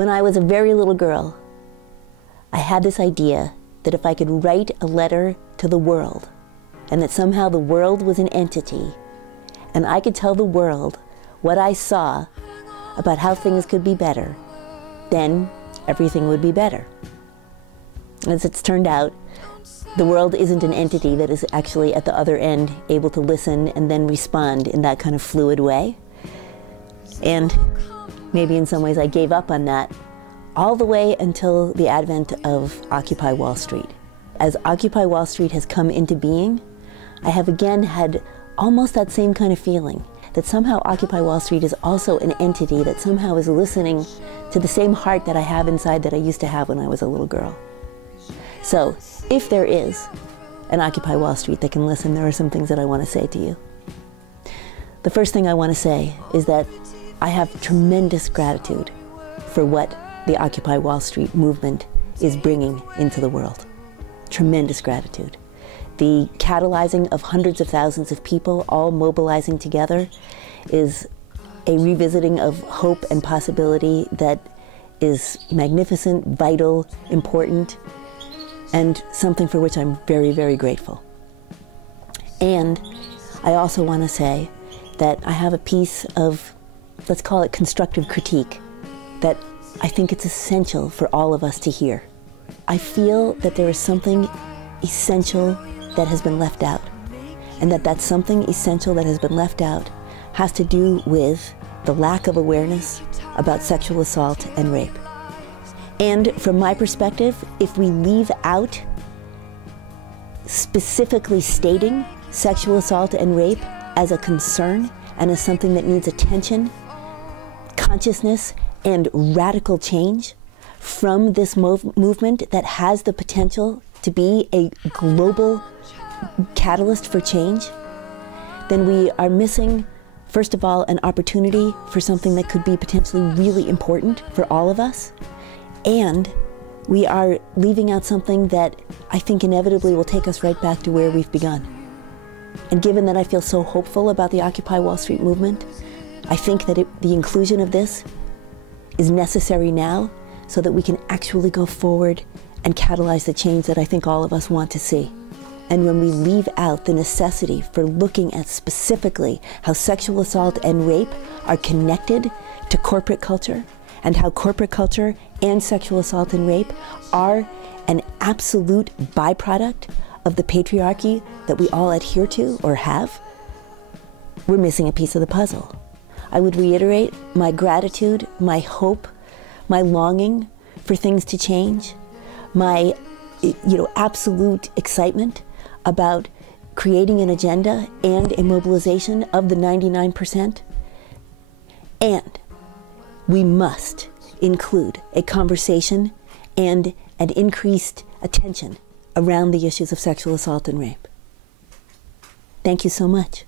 When I was a very little girl, I had this idea that if I could write a letter to the world, and that somehow the world was an entity, and I could tell the world what I saw about how things could be better, then everything would be better. As it's turned out, the world isn't an entity that is actually at the other end able to listen and then respond in that kind of fluid way. And maybe in some ways I gave up on that all the way until the advent of Occupy Wall Street. As Occupy Wall Street has come into being, I have again had almost that same kind of feeling, that somehow Occupy Wall Street is also an entity that somehow is listening to the same heart that I have inside that I used to have when I was a little girl. So, if there is an Occupy Wall Street that can listen, there are some things that I want to say to you. The first thing I want to say is that I have tremendous gratitude for what the Occupy Wall Street movement is bringing into the world. Tremendous gratitude. The catalyzing of hundreds of thousands of people all mobilizing together is a revisiting of hope and possibility that is magnificent, vital, important, and something for which I'm very, very grateful. And I also want to say that I have a piece of, let's call it constructive critique, that I think it's essential for all of us to hear. I feel that there is something essential that has been left out, and that something essential that has been left out has to do with the lack of awareness about sexual assault and rape. And from my perspective, if we leave out specifically stating sexual assault and rape as a concern and as something that needs attention, consciousness, and radical change from this movement that has the potential to be a global catalyst for change, then we are missing, first of all, an opportunity for something that could be potentially really important for all of us. And we are leaving out something that I think inevitably will take us right back to where we've begun. And given that I feel so hopeful about the Occupy Wall Street movement, I think that the inclusion of this is necessary now so that we can actually go forward and catalyze the change that I think all of us want to see. And when we leave out the necessity for looking at specifically how sexual assault and rape are connected to corporate culture, and how corporate culture and sexual assault and rape are an absolute byproduct of the patriarchy that we all adhere to or have, we're missing a piece of the puzzle. I would reiterate my gratitude, my hope, my longing for things to change, my absolute excitement about creating an agenda and a mobilization of the 99%. And we must include a conversation and an increased attention around the issues of sexual assault and rape. Thank you so much.